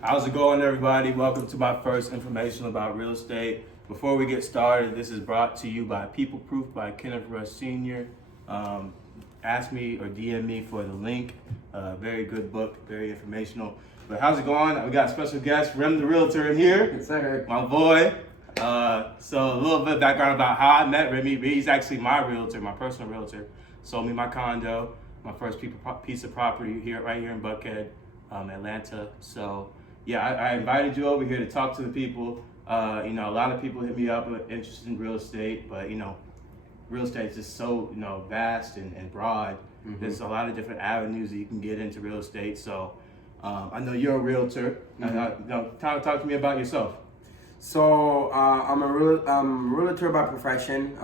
How's it going, everybody? Welcome to my first information about real estate. Before we get started, this is brought to you by People Proof by Kenneth Rush Sr. Ask me or DM me for the link. Very good book, very informational. But how's it going? We got a special guest, Rem the Realtor, in here. Yes, sir. My boy. So a little bit of background about how I met Remy. He's actually my realtor, my personal realtor. Sold me my condo, my first piece of property here, right here in Buckhead, Atlanta. So yeah, I invited you over here to talk to the people. A lot of people hit me up interested in real estate, but real estate is just so vast and broad. Mm-hmm. There's a lot of different avenues that you can get into real estate. So I know you're a realtor. Mm-hmm. Talk to me about yourself. So I'm a realtor by profession.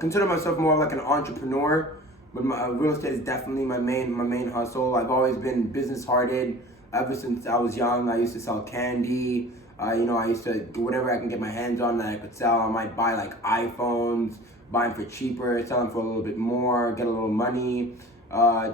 Consider myself more like an entrepreneur, but real estate is definitely my main hustle. I've always been business hearted ever since I was young. I used to sell candy. I used to do whatever I can get my hands on that I could sell. I might buy like iPhones, buy them for cheaper, sell them for a little bit more, get a little money.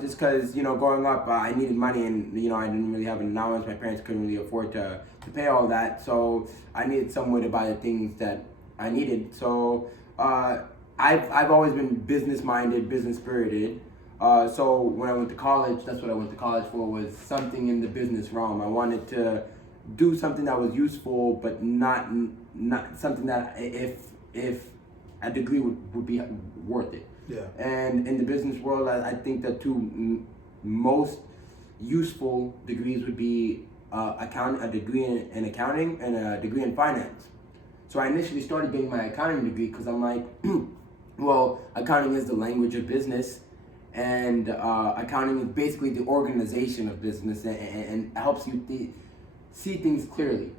Just because, growing up, I needed money and, I didn't really have an allowance. My parents couldn't really afford to pay all that. So I needed somewhere to buy the things that I needed. So I've always been business minded, business spirited. So when I went to college, that's what I went to college for, was something in the business realm. I wanted to do something that was useful, but not something that if a degree would be worth it. Yeah. And in the business world, I think the two most useful degrees would be a degree in accounting and a degree in finance. So I initially started getting my accounting degree because I'm like, well, accounting is the language of business, and accounting is basically the organization of business, and helps you see things clearly.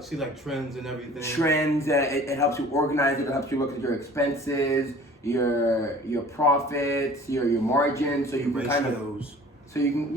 See like trends and everything. Trends. It helps you organize it. It helps you look at your expenses, your profits, your margins, so you can kind of. So you can,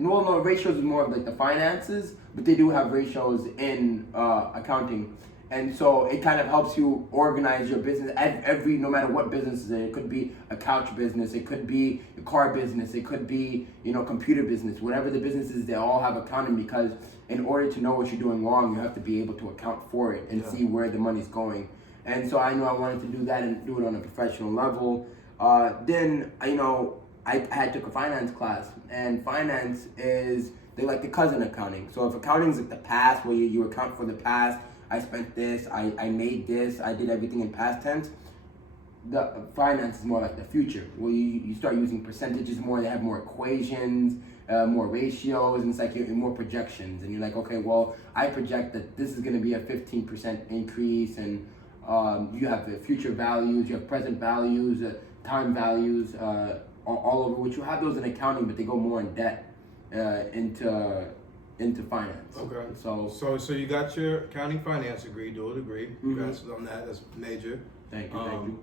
no, ratios is more of like the finances, but they do have ratios in accounting. And so it kind of helps you organize your business. No matter what business it is, it could be a couch business, it could be a car business, it could be, computer business. Whatever the business is, they all have accounting, because in order to know what you're doing wrong, you have to be able to account for it and see where the money's going. And so I knew I wanted to do that and do it on a professional level. Then, I took a finance class, and finance is, they're like the cousin accounting. So if accounting is like the past, where you account for the past, I spent this, I made this, I did everything in past tense. The finance is more like the future, where you start using percentages more, they have more equations, more ratios, and it's like more projections. And you're like, okay, well, I project that this is gonna be a 15% increase, and you have the future values, you have present values, time values, all over, which you have those in accounting, but they go more in depth into finance. Okay. So you got your accounting finance degree, dual degree. Mm-hmm. Congrats on that. That's major. Thank you.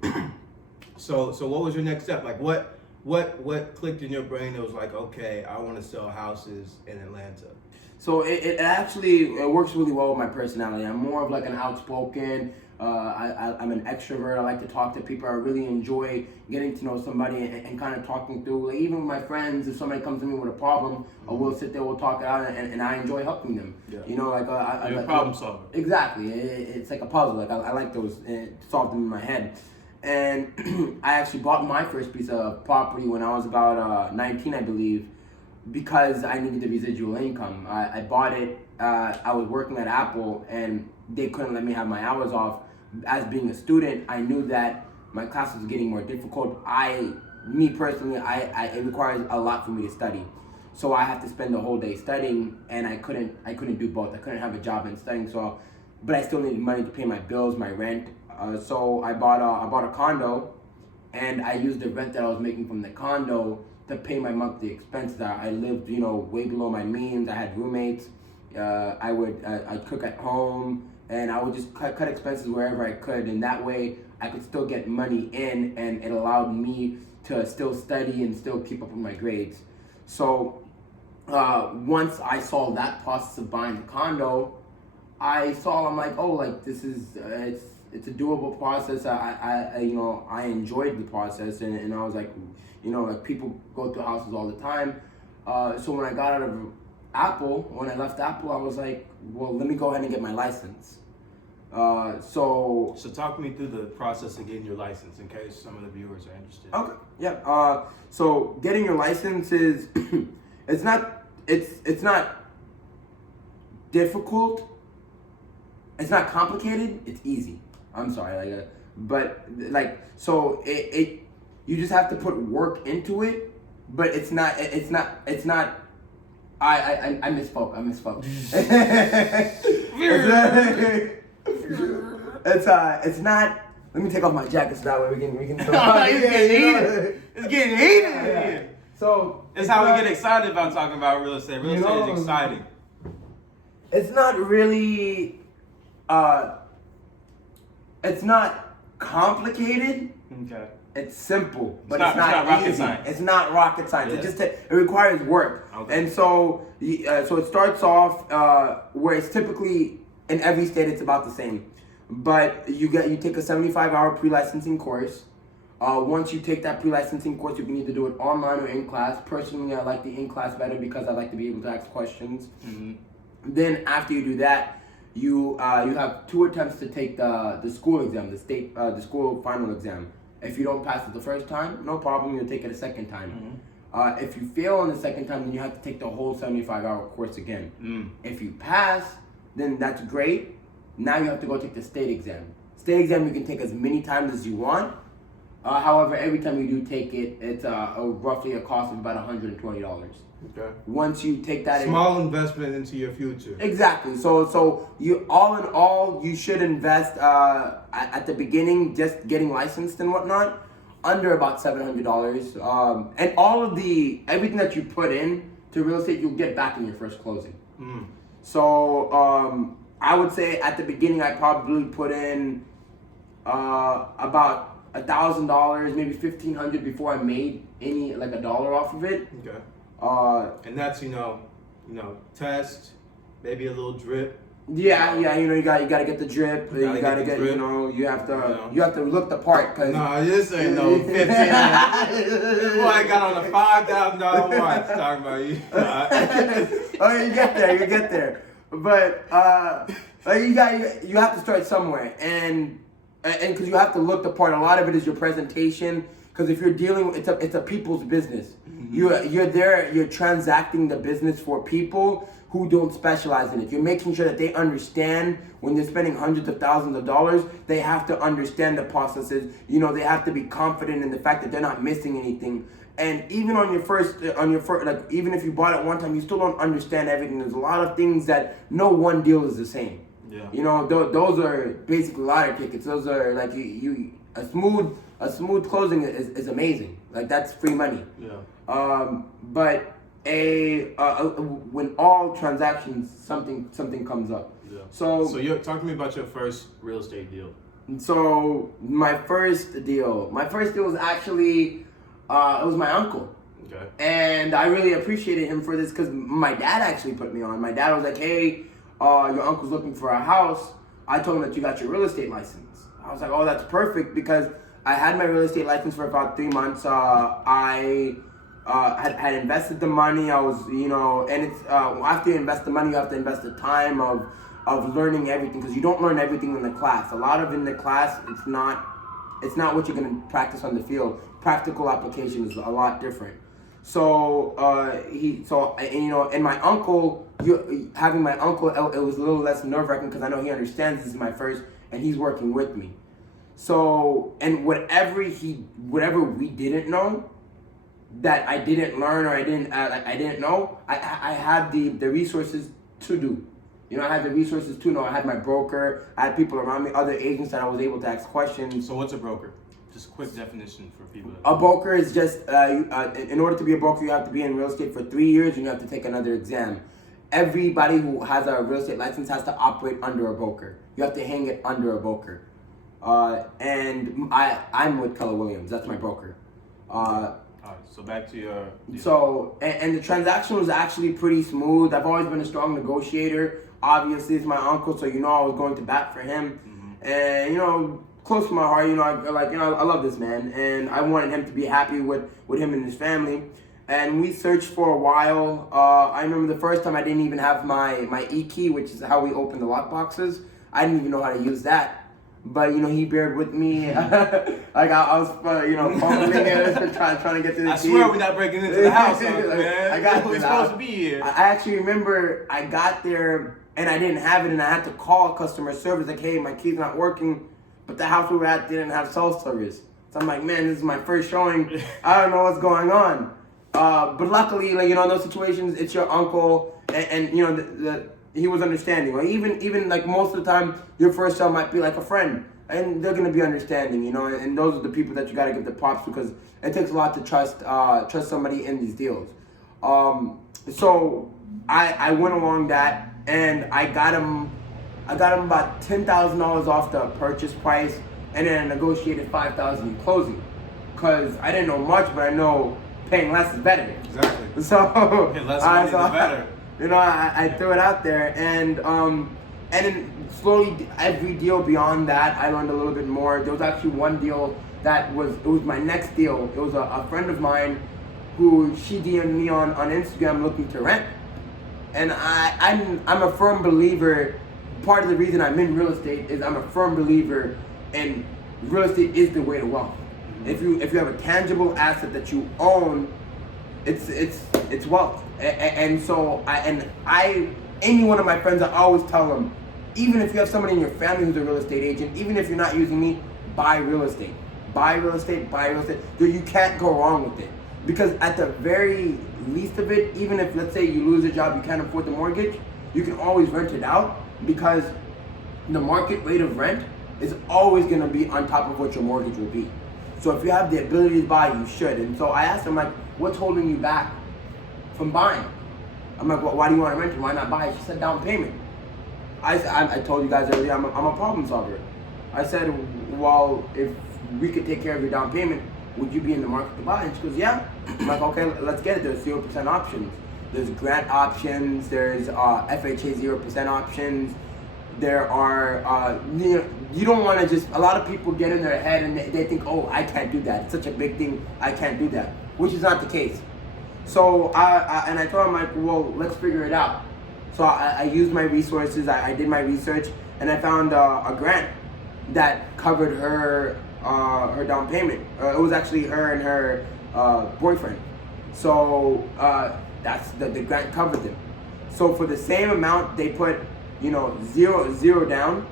So what was your next step? Like what clicked in your brain that was like, okay, I want to sell houses in Atlanta? So it actually works really well with my personality. I'm more of like an outspoken. I'm an extrovert. I like to talk to people. I really enjoy getting to know somebody and kind of talking through. Like, even with my friends, if somebody comes to me with a problem, we'll sit there, we'll talk it out, and I enjoy helping them. Yeah. I You're a problem solver. Exactly. It's like a puzzle. Like I like those, solve them in my head. And I actually bought my first piece of property when I was about 19, I believe, because I needed the residual income. I bought it. I was working at Apple, and they couldn't let me have my hours off. As being a student, I knew that my classes were getting more difficult. Me personally, it requires a lot for me to study. So I had to spend the whole day studying, and I couldn't do both. I couldn't have a job and studying. So, but I still needed money to pay my bills, my rent. So I bought a condo, and I used the rent that I was making from the condo to pay my monthly expenses. I lived, way below my means. I had roommates. I'd cook at home, and I would just cut expenses wherever I could, and that way I could still get money in, and it allowed me to still study and still keep up with my grades. So once I saw that process of buying the condo, I'm like, oh, like this is it's a doable process. I enjoyed the process, and I was like, like people go through houses all the time. So when I got out of Apple, when I left Apple, I was like, well, let me go ahead and get my license. So talk me through the process of getting your license in case some of the viewers are interested. Okay. Yeah. So getting your license is it's not difficult. It's not complicated. It's easy. I'm sorry, so it you just have to put work into it, but it's not. I misspoke. It's not. Let me take off my jacket so that way we can. It's getting heated in here. So it's how we get excited about talking about real estate. Real estate is exciting. It's not really. It's not complicated. Okay. It's simple, but it's not rocket easy. science. It's not rocket science. Yeah. It requires work. Okay. And so it starts off where it's typically in every state it's about the same, but you take a 75-hour pre-licensing course. Once you take that pre-licensing course, you can either do it online or in class. Personally, I like the in class better because I like to be able to ask questions. Mm-hmm. Then after you do that, you have 2 attempts to take the school exam, the school final exam. If you don't pass it the first time, no problem, you'll take it a second time. Mm-hmm. If you fail on the second time, then you have to take the whole 75-hour course again. If you pass, then that's great. Now you have to go take the state exam. State exam you can take as many times as you want. However, every time you do take it, it's roughly a cost of about $120. Okay. Once you take that small investment into your future. Exactly. So you all in all, you should invest at the beginning, just getting licensed and whatnot, under about $700. And all of everything that you put in to real estate, you'll get back in your first closing. So I would say at the beginning, I probably put in about $1,000, maybe $1,500 before I made any like $1 off of it. Okay. And that's test, maybe a little drip. Yeah, you gotta get the drip. You gotta get drip. You have to look the part because. No, this ain't no 15. Boy, I got on a $5,000 watch. Talking about you. Oh, you get there. But you have to start somewhere, and because you have to look the part. A lot of it is your presentation. Because if you're dealing, it's a people's business. Mm-hmm. You're transacting the business for people who don't specialize in it. You're making sure that they understand when they're spending hundreds of thousands of dollars, they have to understand the processes. They have to be confident in the fact that they're not missing anything. And even on your first, like even if you bought it one time, you still don't understand everything. There's a lot of things that no one deal is the same. Yeah. Those are basically lottery tickets. Those are like a smooth closing is amazing. Like that's free money. Yeah. But when all transactions, something comes up. Yeah. So you're talking to me about your first real estate deal. So my first deal was actually it was my uncle. Okay. And I really appreciated him for this because my dad actually put me on. My dad was like, "Hey, your uncle's looking for a house. I told him that you got your real estate license." I was like, "Oh, that's perfect," because I had my real estate license for about 3 months. I had invested the money. I was, and it's after you invest the money, you have to invest the time of learning everything because you don't learn everything in the class. A lot of in the class, it's not what you're gonna practice on the field. Practical application is a lot different. So and my uncle, having my uncle, it was a little less nerve-wracking because I know he understands this is my first, and he's working with me. So, and whatever we didn't know, that I didn't learn or I didn't know, I had the resources to do. I had the resources to know. I had my broker, I had people around me, other agents that I was able to ask questions. So what's a broker? Just a quick definition for people. A broker is just, in order to be a broker, you have to be in real estate for 3 years and you have to take another exam. Everybody who has a real estate license has to operate under a broker. You have to hang it under a broker. And I'm with Keller Williams. That's my broker. Alright, so back to your... So, and the transaction was actually pretty smooth. I've always been a strong negotiator. Obviously, it's my uncle, so I was going to bat for him. Mm-hmm. And, close to my heart, I love this man. And I wanted him to be happy with him and his family. and we searched for a while. I remember the first time I didn't even have my e-key, which is how we open the lock boxes. I didn't even know how to use that. But he bared with me. Like I was, fumbling it, trying to get to the key. I swear we're not breaking into the house, man. I got we're supposed to be here. I actually remember I got there and I didn't have it, and I had to call customer service like, "Hey, my key's not working," but the house we were at didn't have cell service. So I'm like, "Man, this is my first showing. I don't know what's going on." But luckily, in those situations, it's your uncle, and he was understanding. Or even like most of the time, your first show might be like a friend, and they're gonna be understanding. And those are the people that you gotta give the props, because it takes a lot to trust somebody in these deals. So I went along that, and I got him about $10,000 off the purchase price, and then I negotiated $5,000 in closing, because I didn't know much, but I know paying less is better. Exactly. So less money the better. I threw it out there, and then slowly every deal beyond that, I learned a little bit more. There was actually one deal that was my next deal. It was a friend of mine who she DM'd me on Instagram looking to rent, and I'm a firm believer. Part of the reason I'm in real estate is I'm a firm believer in real estate is the way to wealth. If you have a tangible asset that you own, it's wealth. And so any one of my friends, I always tell them, even if you have somebody in your family who's a real estate agent, even if you're not using me, buy real estate. Buy real estate, buy real estate. You can't go wrong with it. Because at the very least of it, even if, let's say, you lose a job, you can't afford the mortgage, you can always rent it out, because the market rate of rent is always going to be on top of what your mortgage will be. So if you have the ability to buy, you should. And so I asked him, like, what's holding you back from buying? I'm like, well, why do you want to rent it? Why not buy it? She said, down payment. I told you guys earlier, I'm a problem solver. I said, well, if we could take care of your down payment, would you be in the market to buy? And she goes, yeah. I'm like, okay, let's get it. There's 0% options. There's grant options. There's FHA 0% options. There are, you don't want to just, a lot of people get in their head and they think, oh, I can't do that. It's such a big thing. I can't do that, which is not the case. So I told him, like, well, let's figure it out. So I used my resources. I did my research, and I found a grant that covered her down payment. It was actually her and her boyfriend. So that's the grant covered them. So for the same amount, they put zero down,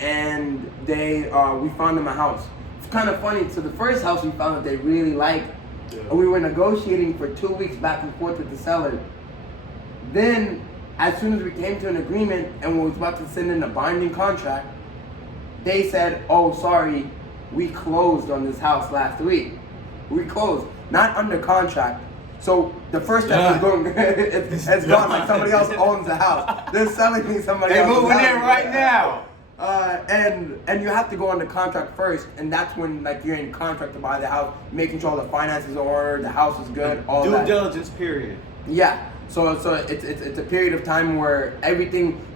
and we found them a house. It's kind of funny. So the first house we found that they really liked, and we were negotiating for 2 weeks back and forth with the seller. Then, as soon as we came to an agreement and we was about to send in a binding contract, they said, oh, sorry, we closed on this house last week. We closed, not under contract. So the first step is going, it's gone, like somebody else owns the house. They're selling me somebody else's house. They're moving in right now. And you have to go under contract first, and that's when, like, you're in contract to buy the house, making sure all the finances are ordered, the house is good, all Due that. Due diligence period. Yeah. So it's a period of time where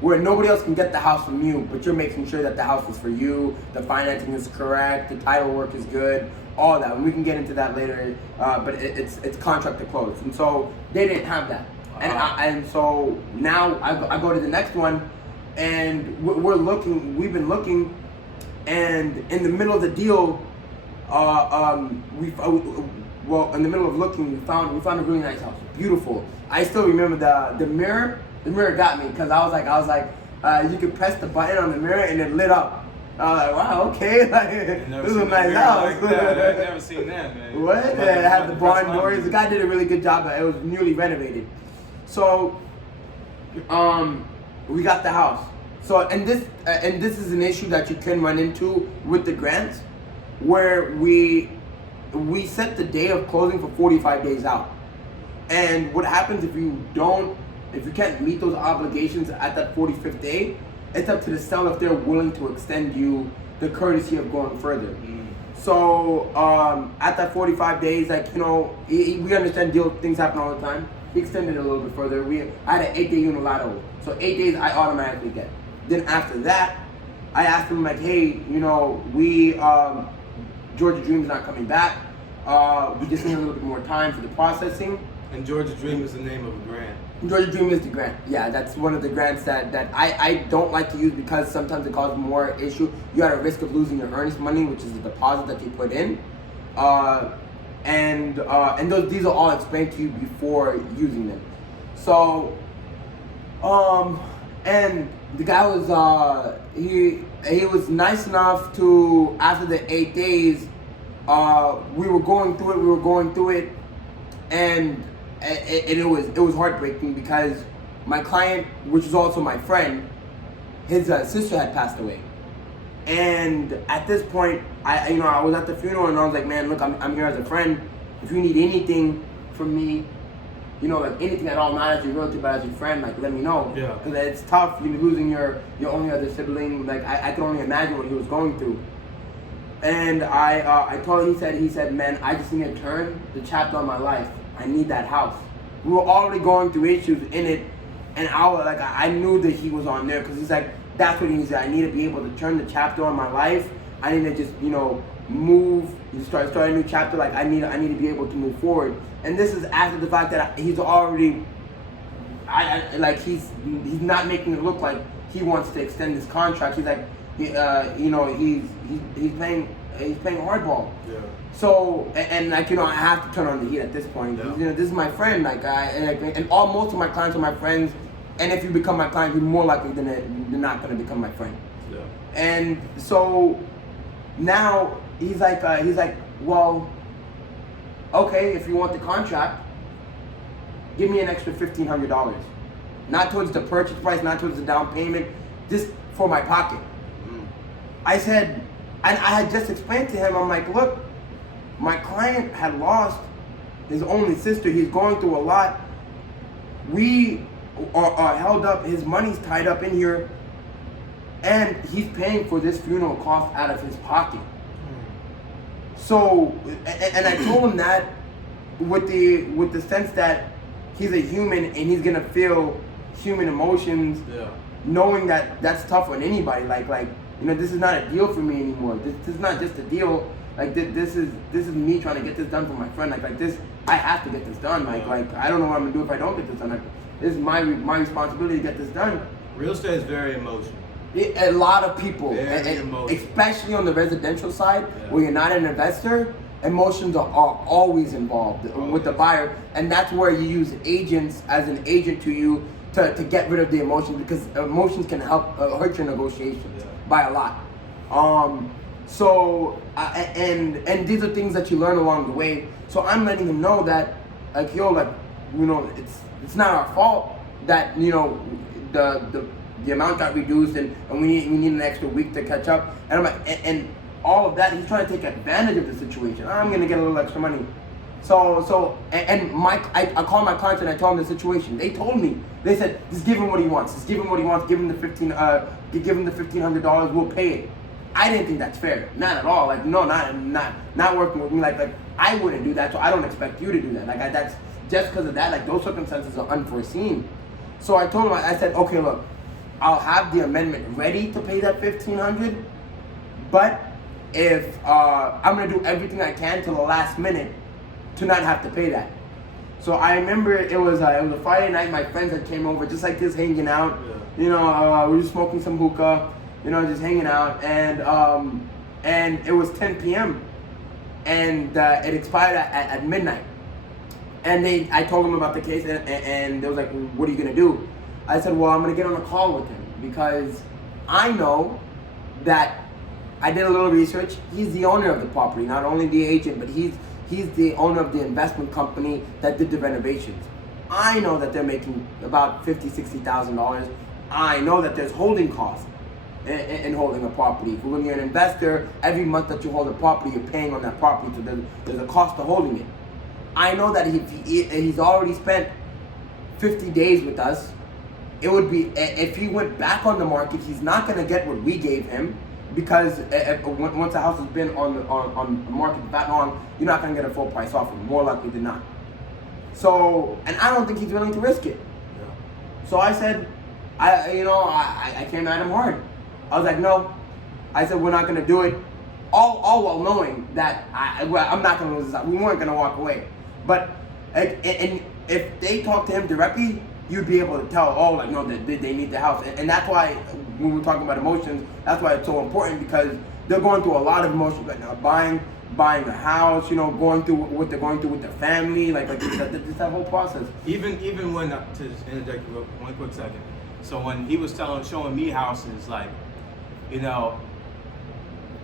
nobody else can get the house from you, but you're making sure that the house is for you, the financing is correct, the title work is good, all that. And we can get into that later, but it's contract to close. And so they didn't have that. And so now I go to the next one, and we've been looking, and in the middle of the deal, in the middle of looking, we found a really nice house, beautiful. I still remember the mirror. The mirror got me, because I was like, you could press the button on the mirror and it lit up. I was like, wow, okay, like, this is a nice house. Like I've never seen that, man. What? It had the barn doors. The guy did a really good job. It was newly renovated. So, we got the house. So, and this is an issue that you can run into with the grants, where we set the day of closing for 45 days out. And what happens if you can't meet those obligations at that 45th day, it's up to the seller if they're willing to extend you the courtesy of going further. So at that 45 days, like, we understand things happen all the time. He extended it a little bit further. I had an 8-day unilateral. So 8 days I automatically get. Then after that, I asked him, like, hey, Georgia Dream's not coming back. We just need a little bit more time for the processing. And Georgia Dream is the name of a grant. Georgia Dream is the grant. Yeah, that's one of the grants that I don't like to use because sometimes it causes more issue. You're at a risk of losing your earnest money, which is the deposit that you put in. And these are all explained to you before using them. So, and the guy was he was nice enough to, after the 8 days, we were going through it, and it was heartbreaking because my client, which is also my friend, his sister had passed away. And at this point, I was at the funeral and I was like, man, look, I'm here as a friend. If you need anything from me, like anything at all, not as your relative, but as your friend, like let me know. Yeah. Because it's tough, losing your only other sibling. Like I can only imagine what he was going through. And I told him, he said, man, I just need to turn the chapter on my life. I need that house. We were already going through issues in it, and I knew that he was on there because he's like, that's what he said. I need to be able to turn the chapter on my life. I need to just, move, start a new chapter. Like I need to be able to move forward. And this is after the fact that he's already, he's not making it look like he wants to extend his contract. He's like, he's playing hardball. Yeah. So and I have to turn on the heat at this point. Yeah. This is my friend. Most of my clients are my friends. And if you become my client, you're more likely than not going to become my friend. Yeah. And so now he's like, well, okay, if you want the contract, give me an extra $1,500. Not towards the purchase price, not towards the down payment, just for my pocket. Mm. I said, and I had just explained to him, I'm like, look, my client had lost his only sister. He's going through a lot. We are held up, his money's tied up in here, and he's paying for this funeral cost out of his pocket. So, and I told him that with the sense that he's a human and he's gonna feel human emotions, Yeah. knowing that that's tough on anybody. This is not a deal for me anymore. This is not just a deal. This is me trying to get this done for my friend. This, I have to get this done. I don't know what I'm gonna do if I don't get this done. This is my responsibility to get this done. Real estate is very emotional. A lot of people, Very emotional. especially on the residential side, where you're not an investor, emotions are always involved with the buyer, and that's where you use agents as an agent to you to get rid of the emotions, because emotions can help hurt your negotiations by a lot. And these are things that you learn along the way. So I'm letting him know that, it's not our fault that the amount got reduced and we need an extra week to catch up. And I'm like, and all of that, he's trying to take advantage of the situation. I'm gonna get a little extra money. I called my clients and I told them the situation. They told me, they said, just give him what he wants. Just give him what he wants. Give him the $1,500. We'll pay it. I didn't think that's fair. Not at all. No, not working with me. I wouldn't do that. So I don't expect you to do that. That's just because of that. Those circumstances are unforeseen. So I told him, I said, okay, look, I'll have the amendment ready to pay that $1,500, but if I'm gonna do everything I can till the last minute to not have to pay that. So I remember it was a Friday night. My friends had came over, just like this, hanging out. Yeah. We were smoking some hookah, just hanging out, and it was 10 p.m. and it expired at midnight. And I told them about the case, and they was like, "What are you gonna do?" I said, "Well, I'm gonna get on a call with him because I know that I did a little research. He's the owner of the property, not only the agent, but he's the owner of the investment company that did the renovations. I know that they're making about $50,000-$60,000. I know that there's holding costs in holding a property. When you're an investor, every month that you hold a property, you're paying on that property, so there's a cost to holding it. I know that he's already spent 50 days with us. It would be, if he went back on the market, he's not going to get what we gave him, because once a house has been on the market that long, you're not going to get a full price offer, more likely than not. So, and I don't think he's willing to risk it. Yeah. So I said, I came at him hard. I was like, no. I said, we're not going to do it. All while knowing that I'm not going to lose this. We weren't going to walk away. But, and if they talk to him directly, you'd be able to tell, oh, like, no, they need the house. And that's why, when we're talking about emotions, that's why it's so important, because they're going through a lot of emotions right now. Buying a house, you know, going through what they're going through with their family, like that whole process. Even when, to interject one quick second. So when he was showing me houses, like, you know,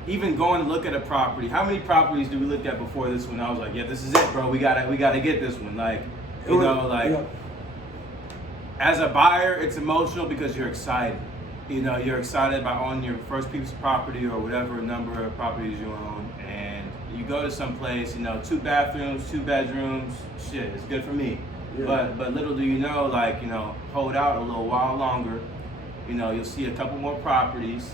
even going to look at a property, how many properties do we look at before this one? I was like, yeah, this is it, bro. We gotta get this one. Like, you know, like, as a buyer, it's emotional because you're excited. You know, you're excited about owning your first piece of property or whatever number of properties you own, and you go to some place, you know, 2 bathrooms, 2 bedrooms, shit, it's good for me. Yeah. But little do you know, like, you know, hold out a little while longer, you know, you'll see a couple more properties,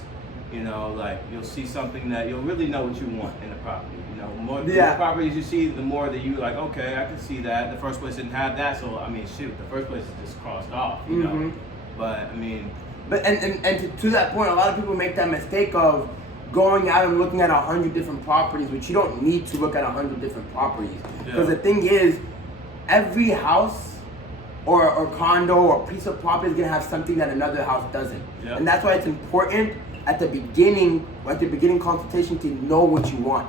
you know, like, you'll see something that you'll really know what you want in a property. You know, the more properties you see, the more that you like, okay, I can see that. The first place didn't have that, so I mean, shoot, the first place is just crossed off, you know. But I mean, and to that point, a lot of people make that mistake of going out and looking at 100 different properties, which you don't need to look at 100 different properties. Because the thing is, every house or condo or piece of property is gonna have something that another house doesn't. Yep. And that's why it's important at the beginning consultation to know what you want.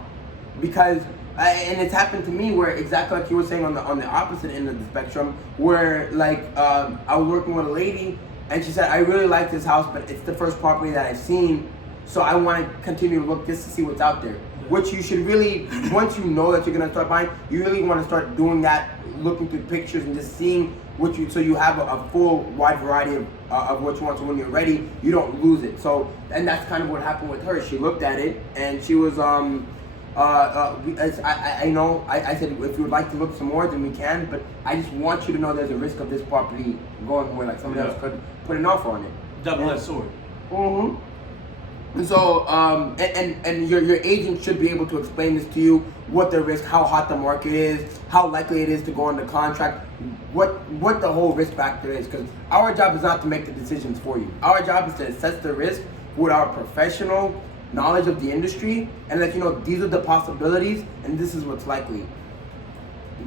Because and it's happened to me where, exactly like you were saying, on the opposite end of the spectrum, where like I was working with a lady and she said, I really like this house, but it's the first property that I've seen, so I want to continue to look just to see what's out there. Which you should really, once you know that you're gonna start buying, you really want to start doing that, looking through pictures and just seeing so you have a full wide variety of what you want. So when you're ready, you don't lose it. So, and that's kind of what happened with her. She looked at it and she was I said, if you would like to look some more, then we can, but I just want you to know there's a risk of this property going away, like somebody else could put an offer on it. Double-edged sword. Mm-hmm. And so, and your agent should be able to explain this to you, what the risk, how hot the market is, how likely it is to go under contract, what the whole risk factor is. Because our job is not to make the decisions for you. Our job is to assess the risk with our professional knowledge of the industry and let you know these are the possibilities and this is what's likely.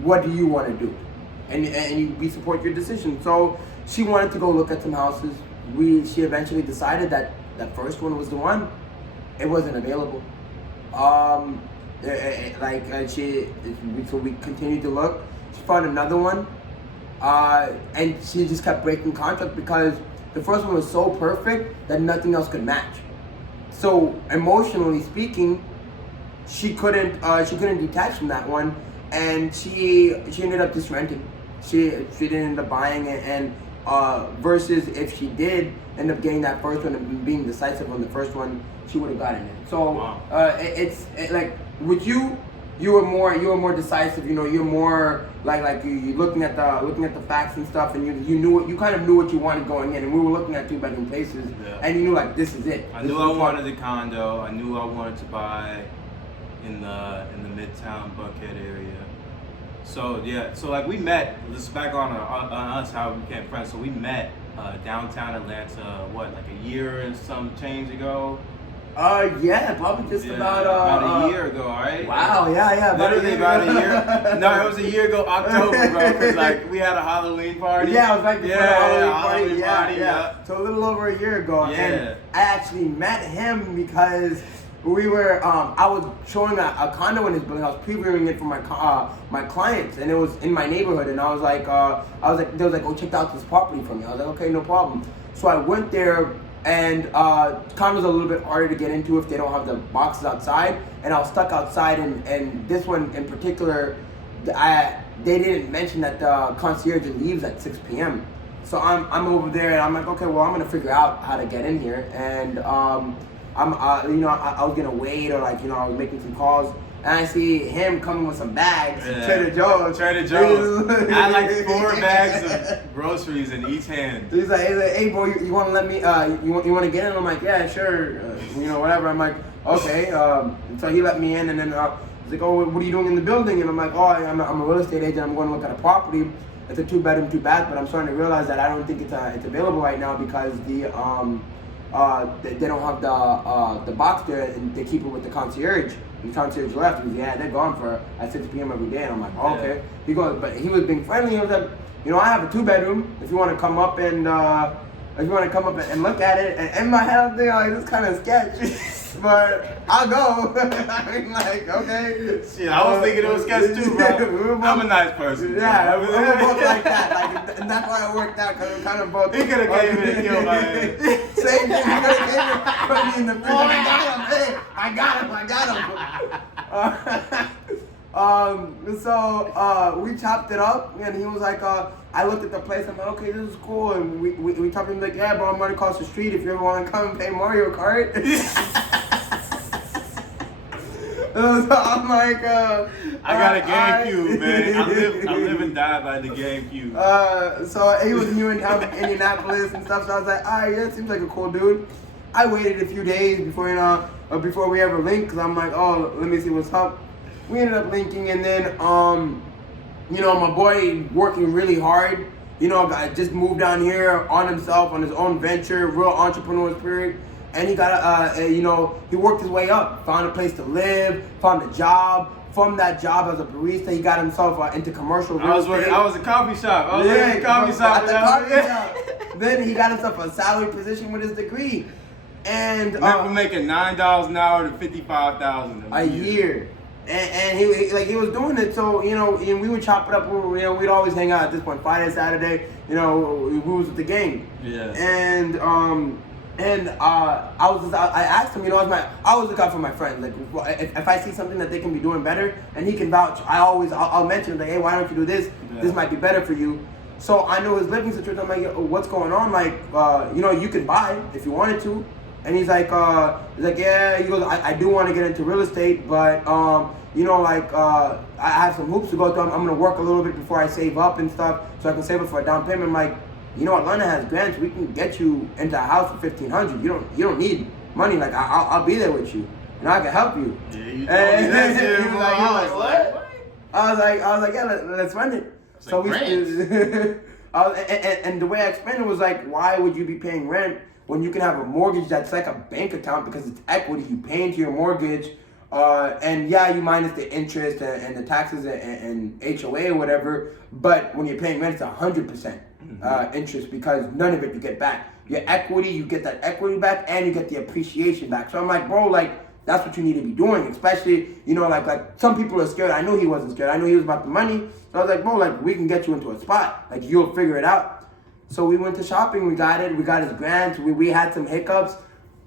What do you want to do? And we support your decision. So she wanted to go look at some houses. She eventually decided that first one was the one. It wasn't available. So we continued to look. She found another one, and she just kept breaking contract because the first one was so perfect that nothing else could match. So emotionally speaking, she couldn't detach from that one, and she ended up just renting. She didn't end up buying it, and versus if she did end up getting that first one and being decisive on the first one, she would have gotten it. So wow. It's like with you were more decisive. You know, you're more like you looking at the facts and stuff, and you kind of knew what you wanted going in. And we were looking at 2-bedroom places, and you knew like this is it. I knew I wanted a condo. I knew I wanted to buy in the Midtown Buckhead area. So yeah, so like we met. This is back on us how we became friends. So we met downtown Atlanta, what, like a year and some change ago. Yeah, probably just about a year ago, right? Wow, yeah. Literally about a year. No, it was a year ago, October, bro. Cause like we had a Halloween party. Yeah, it was like before the Halloween party. Yeah. Yeah. So a little over a year ago, yeah. And I actually met him because we were. I was showing a condo in his building. I was previewing it for my clients, and it was in my neighborhood. And I was like, they was like, oh, check out this property for me. I was like, okay, no problem. So I went there. And condos are a little bit harder to get into if they don't have the boxes outside. And I was stuck outside, and this one in particular, they didn't mention that the concierge leaves at 6 p.m. So I'm over there, and I'm like, okay, well, I'm gonna figure out how to get in here. And I was gonna wait, or like, I was making some calls. And I see him coming with some bags. Yeah. Trader Joe's. I had like 4 bags of groceries in each hand. He's like, hey bro, you want to let me? You want to get in? I'm like, yeah, sure. Whatever. I'm like, okay. So he let me in, and then he's like, oh, what are you doing in the building? And I'm like, oh, I'm a real estate agent. I'm going to look at a property. It's a 2-bedroom, 2-bath, but I'm starting to realize that I don't think it's available right now because they don't have the box there, and they keep it with the concierge. And the concierge left. He was, yeah, they're gone for at 6 p.m. every day. And I'm like, oh, okay. He goes, but he was being friendly. He was like, you know, I have a 2-bedroom. If you want to come up and look at it. And in my head, I'm thinking, like, this kind of sketchy. But I'll go. I'm like, okay. Shit, I was thinking it was sketch too, bro. I'm a nice person. Yeah, we were both like that. Like, and that's why it worked out, because we kind of both. He could have came in and killed my ass. Same thing. He could have came and put me in the fridge. I got him. Hey, I got him. So we chopped it up, and he was like, I looked at the place. I'm like, okay, this is cool. And we talked to him like, yeah, bro, I'm right across the street. If you ever want to come and play Mario Kart. So I'm like, I got a GameCube, man. I live and die by the GameCube. So he was new in Indianapolis and stuff. So I was like, all right, yeah, seems like a cool dude. I waited a few days before we ever linked, because I'm like, oh, let me see what's up. We ended up linking, and then you know, my boy working really hard. You know, I just moved down here on himself, on his own venture, real entrepreneur spirit. And he got you know, he worked his way up, found a place to live, found a job. From that job as a barista, he got himself into commercial real estate. I was a coffee shop. I was at the coffee shop. Then he got himself a salary position with his degree. And never making $9 an hour to $55,000 a year. And he was doing it, so, you know, and we would chop it up. You know, we'd always hang out at this point, Friday, Saturday. You know, we was with the gang. Yeah. And I asked him, you know, I always look out for my friends. Like, if I see something that they can be doing better, and he can vouch, I'll mention, like, hey, why don't you do this? Yeah. This might be better for you. So I know his living situation. I'm like, what's going on? Like, you know, you can buy if you wanted to. And he's like, yeah. He goes, I do want to get into real estate, but you know, like, I have some hoops to go through. I'm gonna work a little bit before I save up and stuff, so I can save up for a down payment. I'm like, you know, Atlanta has grants. We can get you into a house for $1,500. You don't need money. Like, I'll be there with you, and I can help you. Yeah, you told me that shit. I was like, what? I was like, yeah, let's run it. It's So like and the way I explained it was like, why would you be paying rent when you can have a mortgage that's like a bank account, because it's equity? You pay into your mortgage, and yeah, you minus the interest and the taxes and HOA or whatever. But when you're paying rent, it's 100% interest, because none of it you get back. Your equity, you get that equity back, and you get the appreciation back. So I'm like, bro, like, that's what you need to be doing, especially, you know, like some people are scared. I knew he wasn't scared. I knew he was about the money. So I was like, bro, like, we can get you into a spot. Like, you'll figure it out. So we went to shopping. We got it. We got his grants. We had some hiccups.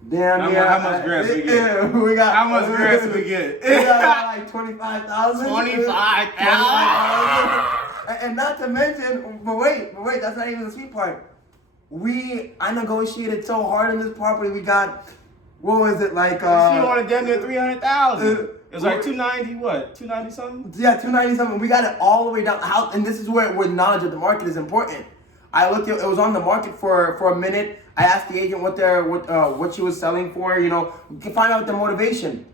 Damn, how much grants we get? Yeah, how much grants we get? We got like 25,000. 25,000. And not to mention, but wait, that's not even the sweet part. I negotiated so hard on this property. We got, what was it, like, she wanted damn near 300,000. It was like 290, what? 290 something? Yeah, 290 something. We got it all the way down. And this is where knowledge of the market is important. I looked at it was on the market for a minute. I asked the agent what she was selling for, you know, to find out the motivation.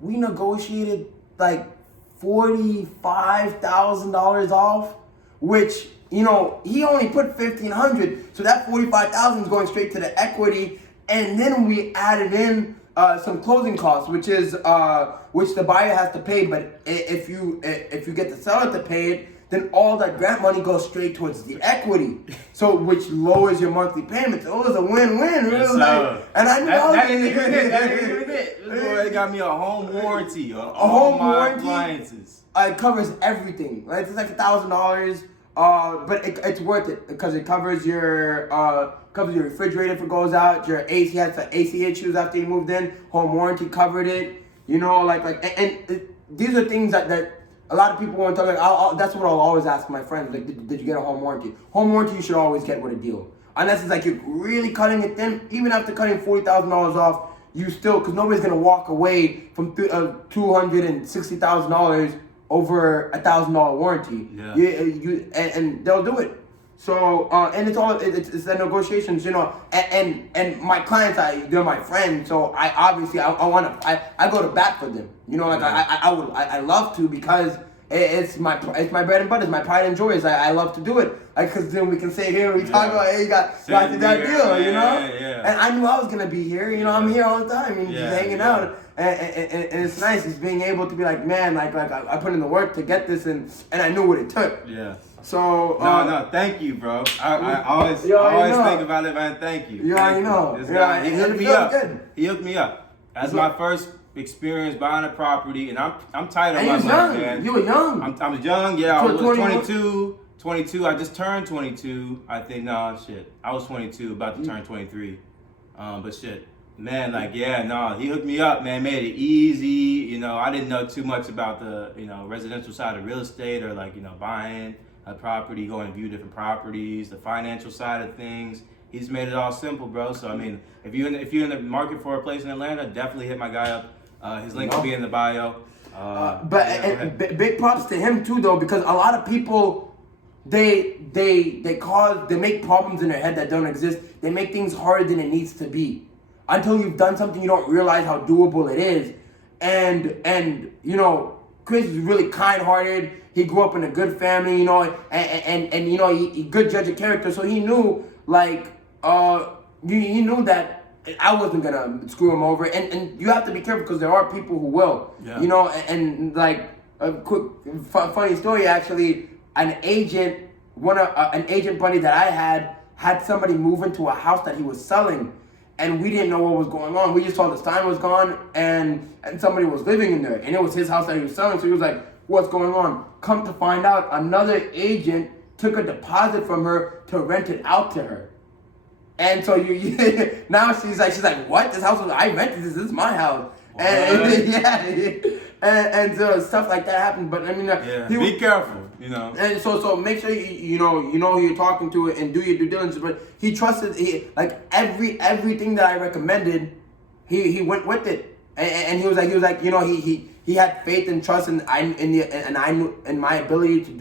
We negotiated like $45,000 off, which, you know, he only put $1,500, so that $45,000 is going straight to the equity, and then we added in some closing costs, which the buyer has to pay. But if you get the seller to pay it, then all that grant money goes straight towards the equity, so which lowers your monthly payments. It was a win-win. Yes, And I knew that got me a home warranty on all my appliances. It covers everything. Right? It's like $1,000, but it's worth it, because it covers your refrigerator if it goes out. Your AC had some AC issues after you moved in. Home warranty covered it. You know, these are things that a lot of people want to talk. That's what I'll always ask my friends. Like, did you get a home warranty? Home warranty, you should always get with a deal. Unless it's like you're really cutting it thin. Even after cutting $40,000 off, you still, because nobody's gonna walk away from $260,000 over $1,000 warranty. Yeah. And they'll do it. So and it's the negotiations, you know. And my clients, they're my friends. So I go to bat for them. You know, like I love to, because It's my bread and butter. It's my pride and joy. I love to do it. Like, cause then we can say here, we talk about, hey, you got that deal, you know? Yeah. And I knew I was gonna be here. You know, I'm here all the time. And just hanging out, and it's nice. It's being able to be like, man, like I put in the work to get this, and I knew what it took. Yeah. So no, thank you, bro. I always think about it, man. Thank you. You already know. This guy, he hooked me up. Good. He hooked me up. That's my first experience buying a property, and I'm tight on And my you was money, young. man. You were young. I was young. Yeah, I was 21? 22. I just turned 22. I think I was 22, about to turn 23. But shit, man, like he hooked me up, man. Made it easy. You know, I didn't know too much about the residential side of real estate or buying a property, going to view different properties, the financial side of things. He's made it all simple, bro. So I mean, if you're in the market for a place in Atlanta, definitely hit my guy up. His link will be in the bio. Big props to him too, though, because a lot of people they make problems in their head that don't exist. They make things harder than it needs to be. Until you've done something, you don't realize how doable it is. And Chris is really kind-hearted. He grew up in a good family, and he good judge of character. So he knew, he knew that I wasn't gonna screw him over. And you have to be careful because there are people who will, and like a quick funny story actually. An agent buddy that I had somebody move into a house that he was selling. And we didn't know what was going on. We just saw the sign was gone and somebody was living in there. And it was his house that he was selling. So he was like, what's going on? Come to find out, another agent took a deposit from her to rent it out to her. And so now she's like, what? This house I rented this. This is my house. And so stuff like that happened. But I mean, be careful, And so make sure you know who you're talking to and do your due diligence. But he trusted everything that I recommended. He went with it, and he was like he had faith and trust in I knew in my ability to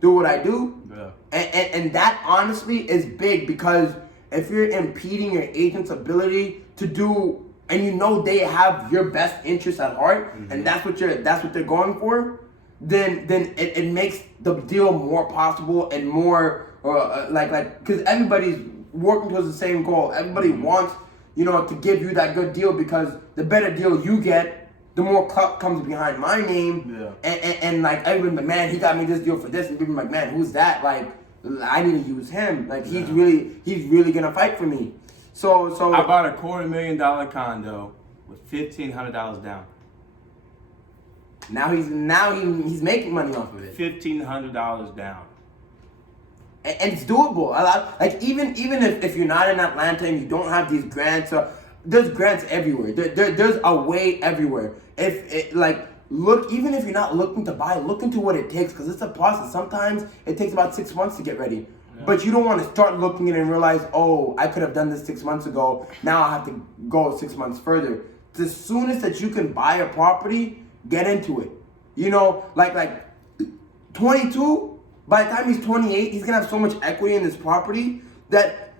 do what I do. Yeah. And that honestly is big because if you're impeding your agent's ability to do. And they have your best interest at heart, and that's what they're going for. Then it makes the deal more possible and more because everybody's working towards the same goal. Everybody wants to give you that good deal because the better deal you get, the more comes behind my name. Yeah. And everybody, man, he got me this deal for this, and people are like, man, who's that? Like, I need to use him. Like he's really gonna fight for me. So I bought a $250,000 condo with $1,500 down. Now he's making money off of it. $1,500 down. And it's doable. A lot, even if you're not in Atlanta and you don't have these grants, there's grants everywhere. There's a way everywhere. Look, even if you're not looking to buy, look into what it takes because it's a process. Sometimes it takes about 6 months to get ready. But you don't want to start looking at it and realize, oh, I could have done this 6 months ago. Now I have to go 6 months further. The soonest that you can buy a property, get into it. 22, by the time he's 28, he's going to have so much equity in this property that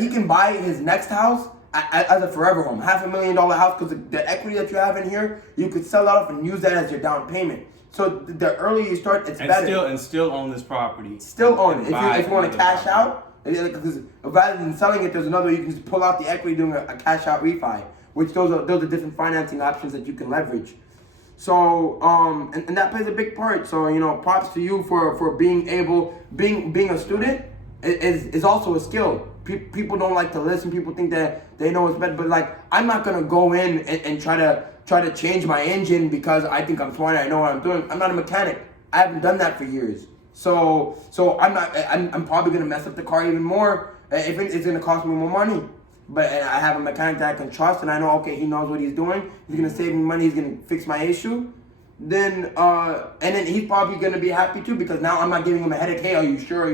he can buy his next house as a forever home. $500,000 house because the equity that you have in here, you could sell off and use that as your down payment. So the earlier you start, it's better. And still own this property. Still own it. If you want to cash out, because rather than selling it, there's another way you can just pull out the equity doing a cash out refi, which those are different financing options that you can leverage. So and that plays a big part. So props to you for being a student is also a skill. People don't like to listen. People think that they know it's better, but I'm not gonna go in and try to change my engine because I think I'm smart and I know what I'm doing. I'm not a mechanic. I haven't done that for years. So I'm probably gonna mess up the car even more if it's gonna cost me more money. But I have a mechanic that I can trust and I know, okay, he knows what he's doing. He's gonna save me money. He's gonna fix my issue. Then he's probably gonna be happy too because now I'm not giving him a headache. Hey, are you sure?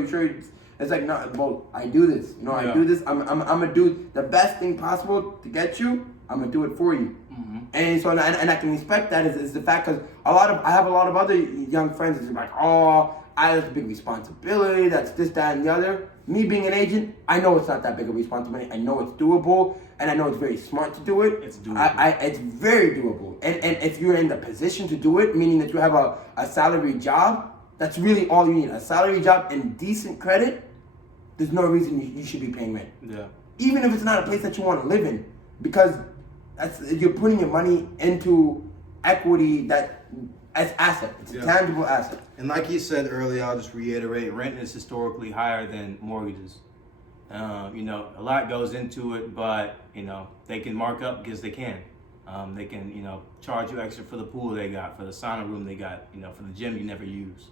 It's like, no, well, I do this. I do this. I'm gonna do the best thing possible to get you. I'm gonna do it for you. Mm-hmm. And so, and I can respect that is the fact because I have a lot of other young friends that's like, oh, I have a big responsibility. That's this, that, and the other. me being an agent, I know it's not that big of a responsibility. I know it's doable, and I know it's very smart to do it. It's doable. It's very doable. And if you're in the position to do it, meaning that you have a salary job, that's really all you need. A salary job and decent credit, there's no reason you should be paying rent. Yeah. Even if it's not a place that you want to live in, because you're putting your money into equity that as asset. It's a tangible asset. And like you said earlier, I'll just reiterate: rent is historically higher than mortgages. You know, a lot goes into it, but you know they can mark up because they can. They can, you know, charge you extra for the pool they got, for the sauna room they got, you know, for the gym you never use.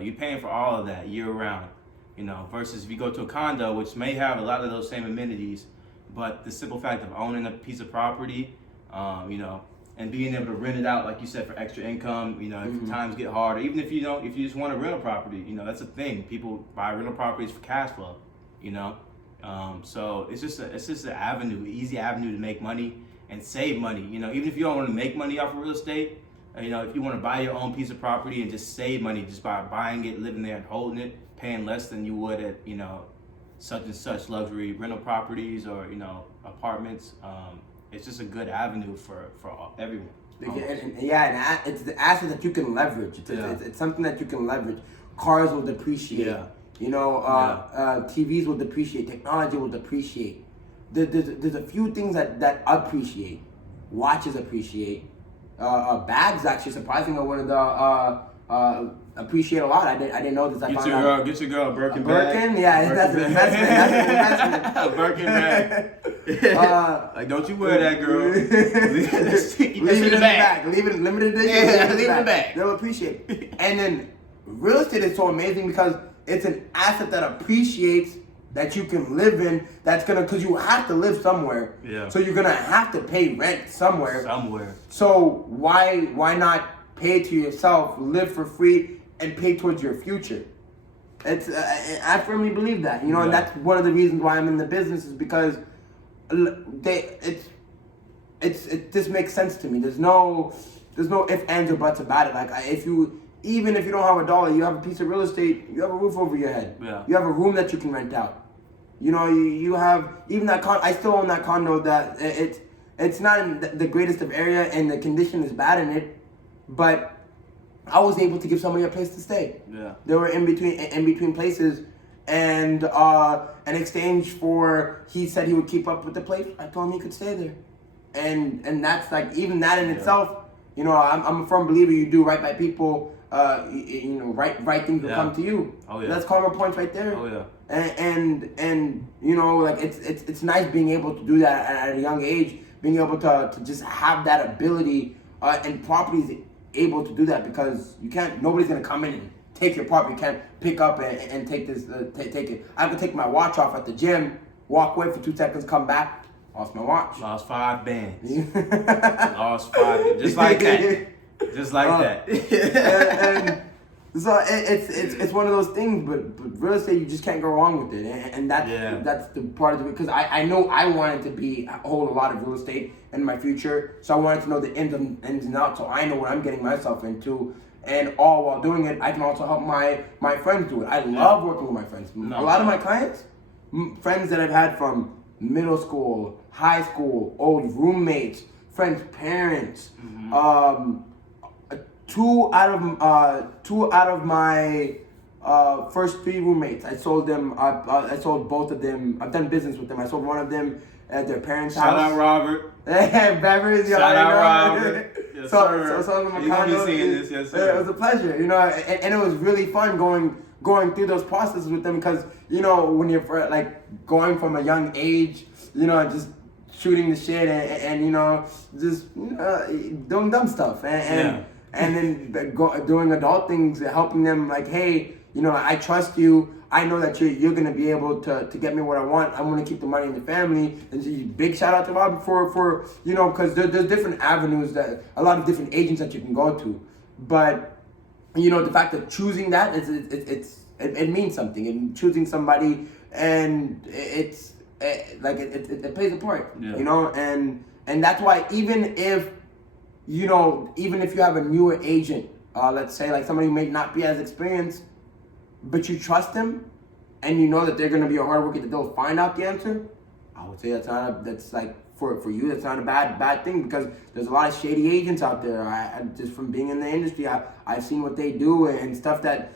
You're paying for all of that year round. You know, versus if you go to a condo, which may have a lot of those same amenities, but the simple fact of owning a piece of property, you know, and being able to rent it out, like you said, for extra income, you know, if times get harder, even if you don't, if you just want a rental property, you know, that's a thing. People buy rental properties for cash flow, you know. So it's just an avenue, easy avenue to make money and save money. You know, even if you don't want to make money off of real estate, you know, if you want to buy your own piece of property and just save money just by buying it, living there and holding it, paying less than you would at, you know, such and such luxury rental properties or, you know, apartments. It's just a good avenue for everyone. And it's the asset that you can leverage. It's something that you can leverage. Cars will depreciate. Yeah. You know, TVs will depreciate. Technology will depreciate. There's a few things that appreciate. Watches appreciate. Bags, actually, surprisingly, one of the appreciate a lot. I didn't know this. Get your girl a Birkin bag. Birkin, yeah, that's an investment. That's an investment. A Birkin bag. Like, don't you wear that, girl. Leave it in the bag. Leave it limited edition. Yeah, leave it in the bag. They'll appreciate it. And then real estate is so amazing because it's an asset that appreciates, that you can live in. Because you have to live somewhere. Yeah. So you're gonna have to pay rent somewhere. So why not pay to yourself, live for free, and pay towards your future? It's I firmly believe that, you know, and that's one of the reasons why I'm in the business is because this makes sense to me. There's no ifs, ands, or buts about it. Like even if you don't have a dollar, you have a piece of real estate, you have a roof over your head. Yeah. You have a room that you can rent out. You know, you have even that I still own that condo that it's not in the greatest of area and the condition is bad in it, but I was able to give somebody a place to stay. Yeah. They were in between places, and in exchange for, he said he would keep up with the place. I told him he could stay there, and that's like, even that in itself. You know, I'm a firm believer. You do right by people. You know, right things will come to you. Oh yeah. That's karma points right there. Oh yeah. And you know, like it's nice being able to do that at a young age, being able to just have that ability, and properties able to do that, because nobody's gonna come in and take your property. You can't pick up and take this, take it. I could take my watch off at the gym, walk away for 2 seconds, come back, lost my watch. Lost 5 bands. Lost 5, just like that. Just like that. and so it's one of those things, but real estate, you just can't go wrong with it, and that's the part of it, because I know I wanted to hold a lot of real estate in my future, so I wanted to know the ins and outs, so I know what I'm getting myself into, and all while doing it, I can also help my friends do it. I love working with my friends. A lot of my clients, friends that I've had from middle school, high school, old roommates, friends' parents. Two out of my first 3 roommates, I sold them. I sold both of them. I've done business with them. I sold one of them at their parents' house. Shout out Robert. Beverly, Shout out Robert. Yes, sir. So my You're gonna be seeing this, yes, sir. It was a pleasure, you know, and it was really fun going through those processes with them, because you know, when you're like going from a young age, you know, just shooting the shit and you know, just doing dumb stuff and then doing adult things, helping them, like, hey, you know, I trust you. I know that you're gonna be able to get me what I want. I'm gonna keep the money in the family. And big shout out to Rob for you know, because there's different avenues, that a lot of different agents that you can go to. But you know, the fact of choosing that it means something. And choosing somebody, and it plays a part. Yeah. You know, and that's why even if you have a newer agent, let's say like somebody who may not be as experienced, but you trust them, and you know that they're gonna be a hard worker, that they'll find out the answer, I would say that's like for you, that's not a bad thing, because there's a lot of shady agents out there. I just from being in the industry, I've seen what they do and stuff that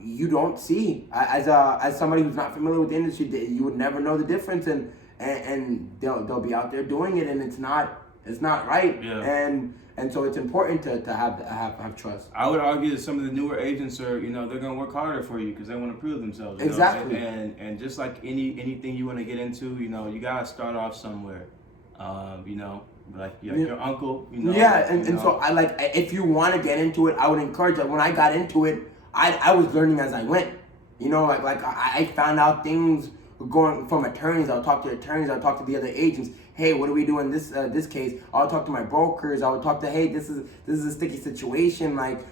you don't see as somebody who's not familiar with the industry. You would never know the difference, and they'll be out there doing it, and it's not right. Yeah. And so it's important to have trust. I would argue that some of the newer agents are, they're gonna work harder for you because they want to prove themselves. Exactly. And just like anything you want to get into, you gotta start off somewhere. Like your uncle. Yeah, and so I like, if you want to get into it, I would encourage that. When I got into it, I was learning as I went. Like I found out things going from attorneys. I'll talk to attorneys. I'll talk to the other agents. Hey, what do we do in this case? I'll talk to my brokers. I would talk to, hey, this is a sticky situation. Like,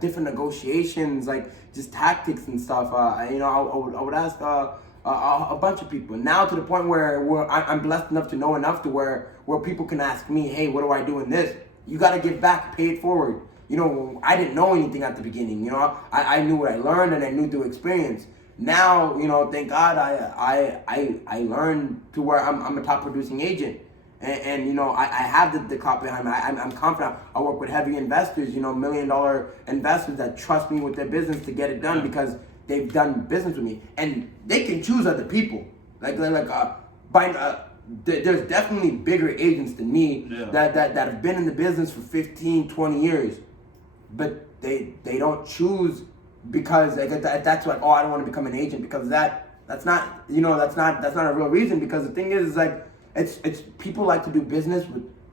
different negotiations, like just tactics and stuff. I would ask a bunch of people. Now to the point where I'm blessed enough to know enough to where people can ask me, hey, what do I do in this? You got to give back, pay it forward. I didn't know anything at the beginning. I knew what I learned, and I knew through experience. Now, thank God I learned to where I'm a top producing agent. And I have the clout behind me. I'm confident. I work with heavy investors, $1 million investors that trust me with their business to get it done because they've done business with me. And they can choose other people. There's definitely bigger agents than me that have been in the business for 15, 20 years. But they don't choose because that's like, I don't want to become an agent, because that's not a real reason. Because the thing is like, it's people like to do business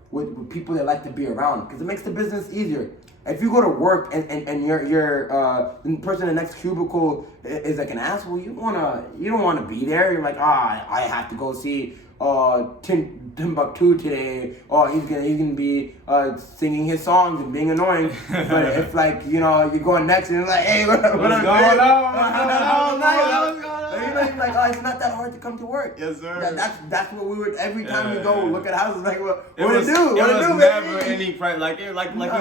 with people they like to be around, because it makes the business easier. If you go to work and you're the person in the next cubicle is like an asshole, you don't wanna be there. You're like, I have to go see Timbuktu today. He's gonna be singing his songs and being annoying. But if you're going next and you're like, hey, what's going on? You're like, it's not that hard to come to work. Yes, sir. That's what we would every time we go look at houses. Like, what it was never any friend. Like you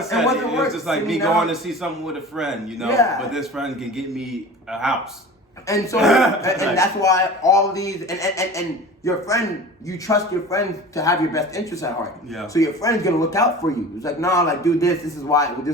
said, it was just like me going to see something with a friend, Yeah. But this friend can get me a house. And so, and that's why all these, and your friend, you trust your friend to have your best interests at heart. Yeah. So your friend's gonna look out for you. It's like, do this. This is why. I would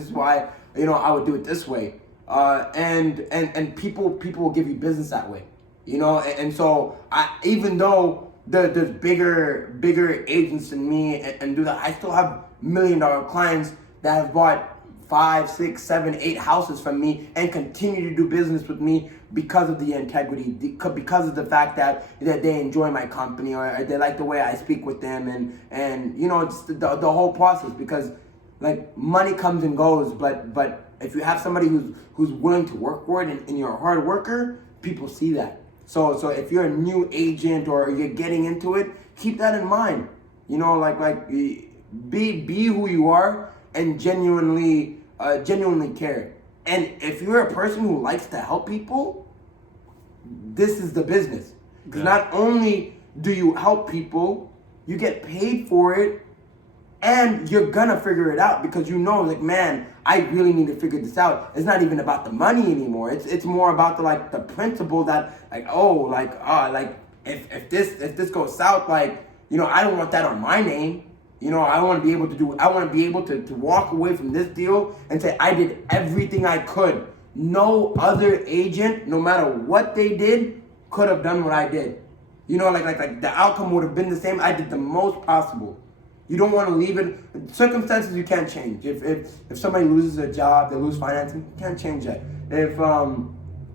do it this way. And people will give you business that way. And so even though there's bigger agents than me and do that, I still have $1 million clients that have bought 5, 6, 7, 8 houses from me and continue to do business with me because of the integrity, because of the fact that they enjoy my company, or they like the way I speak with them, and just the whole process. Because like, money comes and goes, but if you have somebody who's willing to work for it and you're a hard worker, people see that. So if you're a new agent or you're getting into it, keep that in mind. Be who you are and genuinely care. And if you're a person who likes to help people, this is the business. Because not only do you help people, you get paid for it, and you're gonna figure it out, because like, man, I really need to figure this out. It's not even about the money anymore. It's more about the principle that if this goes south, I don't want that on my name. I want to be able to walk away from this deal and say I did everything I could. No other agent, no matter what they did, could have done what I did. The outcome would have been the same. I did the most possible. You don't want to leave it. Circumstances you can't change. If somebody loses a job, they lose financing, you can't change that. If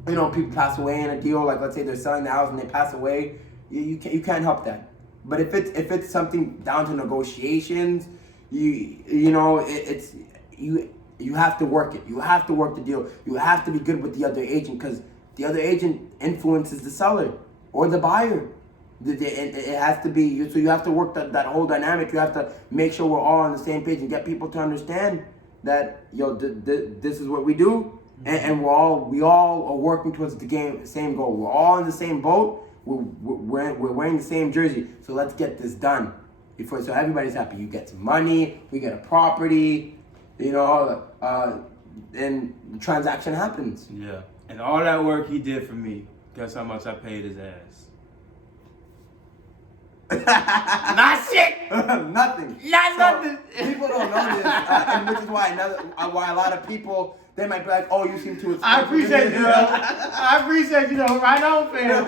people pass away in a deal, like let's say they're selling the house and they pass away, you can't help that. But if it's something down to negotiations, you have to work it. You have to work the deal. You have to be good with the other agent, because the other agent influences the seller or the buyer. It has to be, so you have to work that whole dynamic. You have to make sure we're all on the same page and get people to understand that this is what we do, and we all are working towards the same goal. We're all in the same boat. We're wearing the same jersey. So let's get this done so everybody's happy. You get some money, we get a property, and the transaction happens. Yeah, and all that work he did for me, Guess how much I paid his ass? Not shit. Nothing. Not nothing. People don't know this, and which is why a lot of people they might be like, "Oh, you seem too expensive." I appreciate you, though. I appreciate you, though. Right on, fam.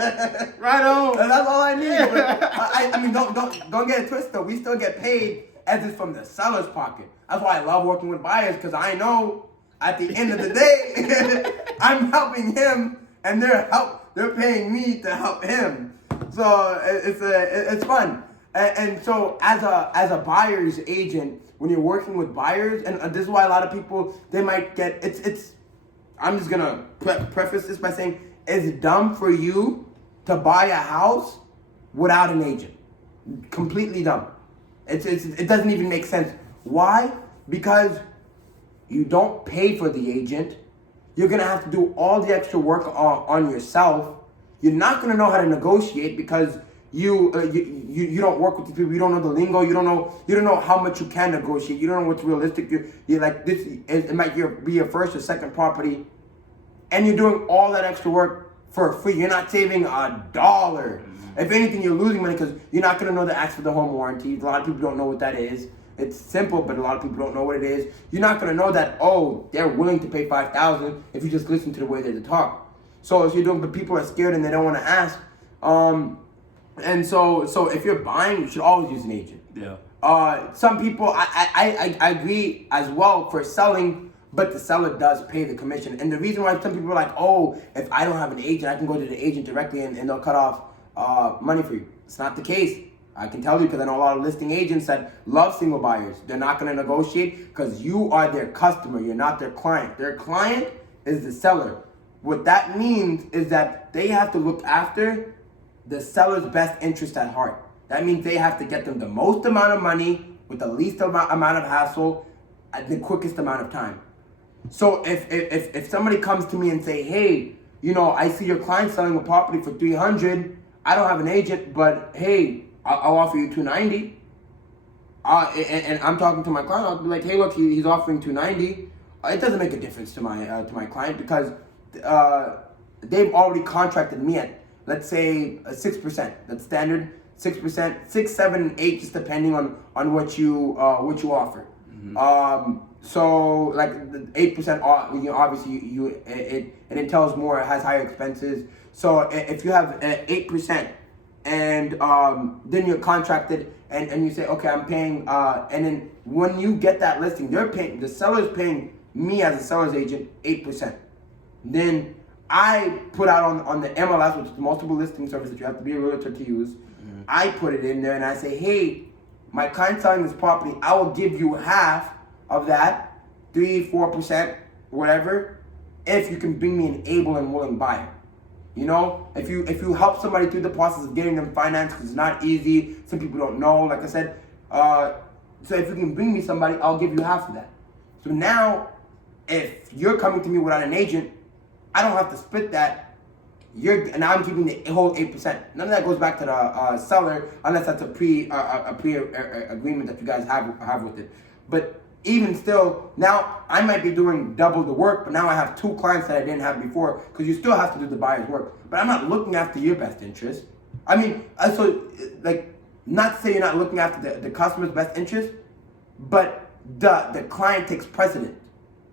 Right on. And that's all I need. But I mean, don't get it twisted. Though. We still get paid as it's from the seller's pocket. That's why I love working with buyers because I know at the end of the day, I'm helping him, and they're paying me to help him. So it's fun. And so as a buyer's agent, when you're working with buyers, and this is why a lot of people, they might get, I'm just gonna preface this by saying, it's dumb for you to buy a house without an agent. Completely dumb. It doesn't even make sense. Why? Because you don't pay for the agent. You're gonna have to do all the extra work on yourself. You're not gonna know how to negotiate because you don't work with these people. You don't know the lingo. You don't know how much you can negotiate. You don't know what's realistic. You're like this. It might be your first or second property, and you're doing all that extra work for free. You're not saving $1. Mm-hmm. If anything, you're losing money because you're not gonna know the acts for the home warranty. A lot of people don't know what that is. It's simple, but a lot of people don't know what it is. You're not gonna know that. Oh, they're willing to pay $5,000 if you just listen to the way they talk. So if you're doing, but people are scared and they don't want to ask. And so if you're buying, you should always use an agent. Yeah. Some people, I agree as well for selling, but the seller does pay the commission. And the reason why some people are like, oh, if I don't have an agent, I can go to the agent directly and they'll cut off money for you. It's not the case. I can tell you because I know a lot of listing agents that love single buyers. They're not going to negotiate because you are their customer. You're not their client. Their client is the seller. What that means is that they have to look after the seller's best interest at heart. That means they have to get them the most amount of money with the least amount of hassle at the quickest amount of time. So if somebody comes to me and say, hey, I see your client selling a property for $300. I don't have an agent, but hey, I'll offer you $290. And I'm talking to my client. I'll be like, hey, look, he's offering $290. It doesn't make a difference to my client because they've already contracted me at, let's say, 6%. That's standard. 6%, 6, 7, 8, just depending on what you offer. Mm-hmm. So like the 8%, obviously it entails more. It has higher expenses. So if you have 8% and then you're contracted and you say, okay, I'm paying, and then when you get that listing, the seller's paying me as a seller's agent 8%. Then I put out on the MLS, which is the multiple listing service that you have to be a realtor to use. Mm-hmm. I put it in there and I say, hey, my client's selling this property. I will give you half of that, 3, 4%, whatever, if you can bring me an able and willing buyer. If you help somebody through the process of getting them financed, because it's not easy. Some people don't know, like I said. So if you can bring me somebody, I'll give you half of that. So now, if you're coming to me without an agent, I don't have to split that. And I'm keeping the whole 8%. None of that goes back to the seller unless that's a pre agreement that you guys have with it. But even still, now I might be doing double the work, but now I have 2 clients that I didn't have before because you still have to do the buyer's work. But I'm not looking after your best interest. I mean, not to say you're not looking after the customer's best interest, but the client takes precedent.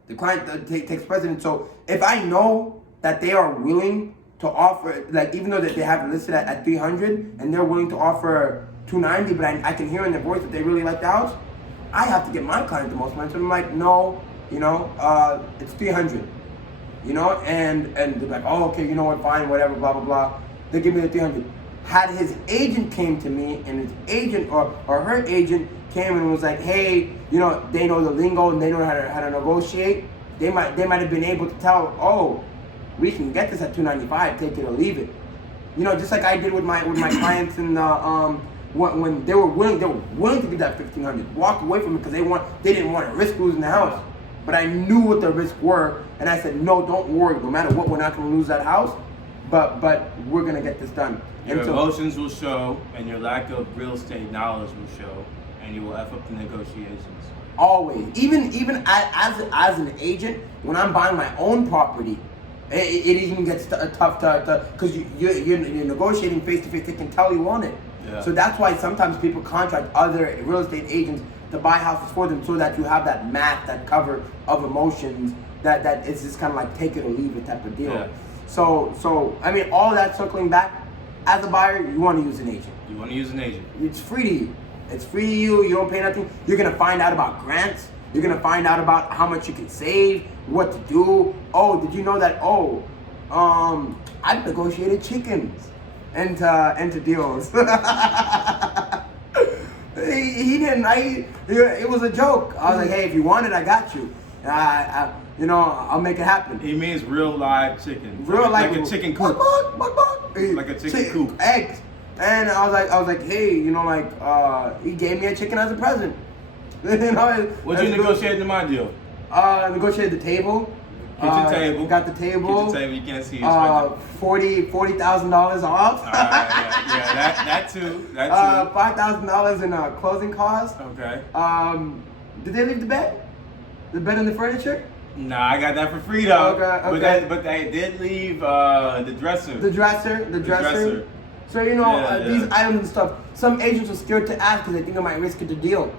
The client takes precedent. So if I know that they are willing to offer, like even though that they have it listed at $300 and they're willing to offer $290, but I can hear in their voice that they really like the house, I have to get my client the most money. So I'm like, no, it's $300, and they're like, oh, okay, you know what, fine, whatever, blah, blah, blah. They give me the $300. Had his agent came to me and his agent or her agent came and was like, hey, they know the lingo and they know how to negotiate, they might have been able to tell, oh, we can get this at $295, take it or leave it. Just like I did with my clients in the when they were willing to give that $1,500, walk away from it because they didn't want to risk losing the house. But I knew what the risks were, and I said, no, don't worry. No matter what, we're not going to lose that house, but we're going to get this done. Your emotions will show, and your lack of real estate knowledge will show, and you will F up the negotiations. Always. Even as an agent, when I'm buying my own property, It even gets tough to because you're negotiating face to face. They can tell you want it. Yeah. So that's why sometimes people contract other real estate agents to buy houses for them, so that you have that math, that cover of emotions. That it's just kind of like take it or leave it type of deal. Yeah. So I mean, all that circling back, as a buyer, you want to use an agent. You want to use an agent. It's free to you. It's free to you. You don't pay nothing. You're gonna find out about grants. You're gonna find out about how much you can save, what to do. Oh, did you know that? Oh, I've negotiated chickens into deals. he didn't. It was a joke. I was like, hey, if you want it, I got you. I'll make it happen. He means real live chicken. Real live, like a chicken coop. Like a chicken coop. Eggs. And I was like, hey, he gave me a chicken as a present. What'd you negotiate in my deal? Negotiated the table. Kitchen table. Got the table. Kitchen table. You can't see it right now. $40,000 off. All right, yeah, that too. $5,000 in closing costs. Okay. Did they leave the bed? The bed and the furniture? Nah, I got that for free though. Okay. But they did leave the dresser. The dresser. So these items and stuff. Some agents are scared to ask because they think I might risk the deal.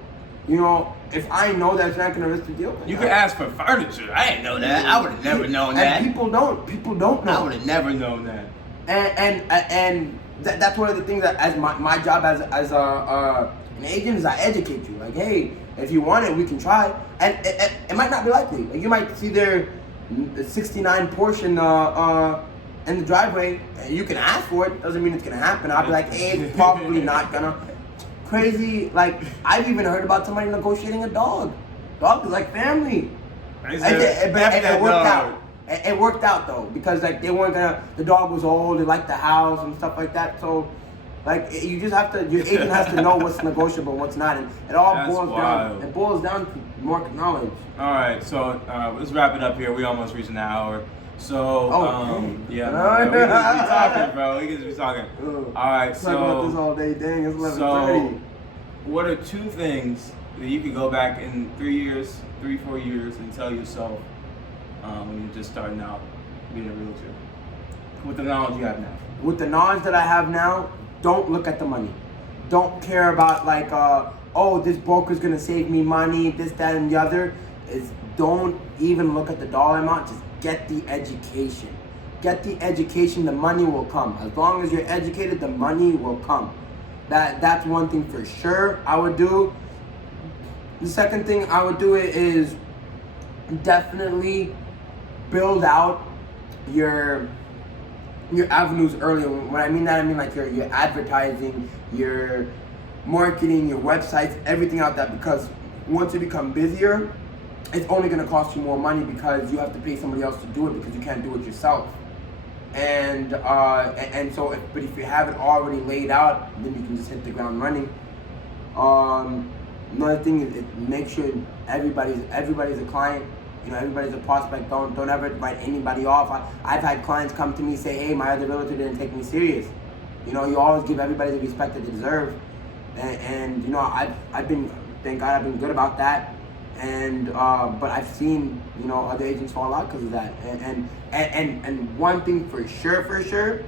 If I know that it's not gonna risk the deal, you can ask for furniture. I didn't know that. I would have never known that. And people don't know. I would have never known that. And that's one of the things that as my job as an agent is I educate you. Like, hey, if you want it, we can try. And it might not be likely. Like, you might see their 69 Porsche in the driveway. You can ask for it. Doesn't mean it's gonna happen. I'll be like, hey, it's probably not gonna. Crazy. Like, I've even heard about somebody negotiating a dog. Dog is like family. It worked out. It worked out though, because like they weren't gonna. The dog was old. They liked the house and stuff like that. So, like, you just have to. Your agent has to know what's negotiable, and what's not, and it all boils down to market knowledge. All right, so let's wrap it up here. We almost reached an hour. So, we can just be talking, bro. We can just be talking. All right, so. Talk about this all day. Dang, it's 11:30. So, what are 2 things that you could go back in 3, 4 years and tell yourself when you're just starting out being a realtor? With the knowledge you have now. With the knowledge that I have now, don't look at the money. Don't care about like, this broker's gonna save me money, this, that, and the other. Don't even look at the dollar amount. Just get the education. Get the education. The money will come. As long as you're educated, the money will come. That's one thing for sure I would do. The second thing I would do is definitely build out your avenues earlier. When I mean that, I mean like your advertising, your marketing, your websites, everything out there, because once you become busier, it's only going to cost you more money because you have to pay somebody else to do it because you can't do it yourself. And so, but if you have it already laid out, then you can just hit the ground running. Another thing is make sure everybody's a client. Everybody's a prospect. Don't ever write anybody off. I've had clients come to me say, hey, my other realtor didn't take me serious. You always give everybody the respect that they deserve. And I've been, thank God, I've been good about that. And but I've seen other agents fall out because of that. And one thing for sure,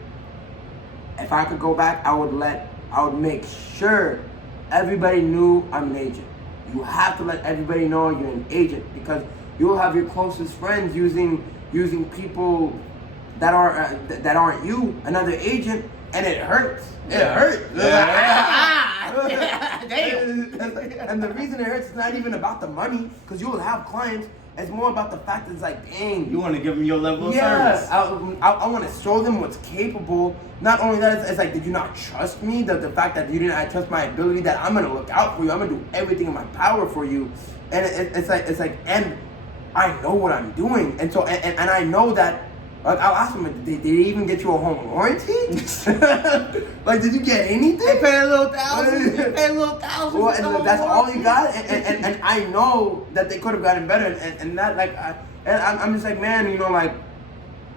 if I could go back, I would make sure everybody knew I'm an agent. You have to let everybody know you're an agent, because you'll have your closest friends using people that aren't you, another agent, and it hurts. It hurts. Damn. And the reason it hurts is not even about the money, because you will have clients. It's more about the fact that it's like, dang. You want to give them your level of service. Yeah, I want to show them what's capable. Not only that, it's like, did you not trust me? The fact that you didn't trust my ability, that I'm going to look out for you. I'm going to do everything in my power for you. And it's like, and I know what I'm doing. And so, and I know that, like, I'll ask them, did they even get you a home warranty? Like, did you get anything? They pay a little $1,000. Well, and that's all you got? And I know that they could have gotten better. And that, like, I'm just like, man, like,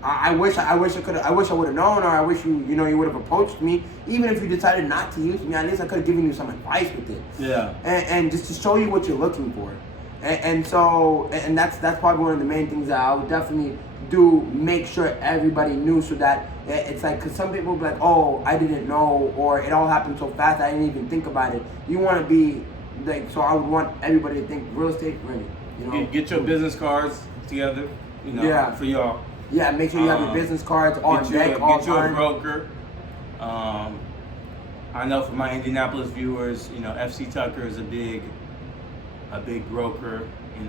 I wish I would have known, or I wish you would have approached me. Even if you decided not to use me, at least I could have given you some advice with it. Yeah. And just to show you what you're looking for. And so that's probably one of the main things that I would definitely do make sure everybody knew, so that it's like, because some people be like, oh, I didn't know, or it all happened so fast I didn't even think about it. You want to be like, so I would want everybody to think real estate, Remy. You know, Get your business cards together. You know, Yeah. for y'all. yeah, make sure you have your business cards on deck all Get you a time. broker. I know for my Indianapolis viewers, you know, FC Tucker is a big broker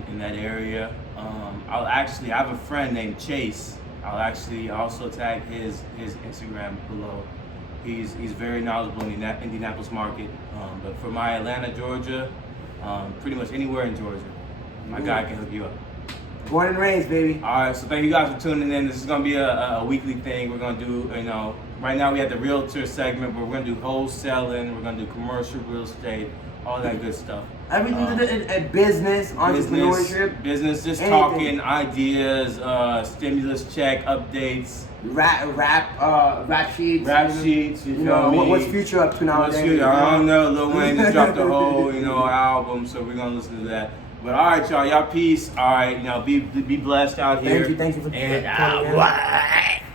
in that area. I have a friend named Chase. I'll actually also tag his Instagram below. He's very knowledgeable in the Indianapolis market. But for my Atlanta, Georgia, pretty much anywhere in Georgia, my guy can hook you up. Born and raised, baby. All right, so thank you guys for tuning in. This is gonna be a weekly thing. We're gonna do, you know, right now we have the realtor segment, but we're gonna do wholesaling. We're gonna do commercial real estate, all that good stuff. Everything to do in business, entrepreneurship, business, just anything. talking ideas, stimulus check updates, rap sheets. You You know, know, what's Future up to nowadays? I don't know. Lil Wayne just dropped a whole, you know, album, so we're gonna listen to that. But all right, y'all peace. All right, you know, be blessed out here. Thank you for and calling in.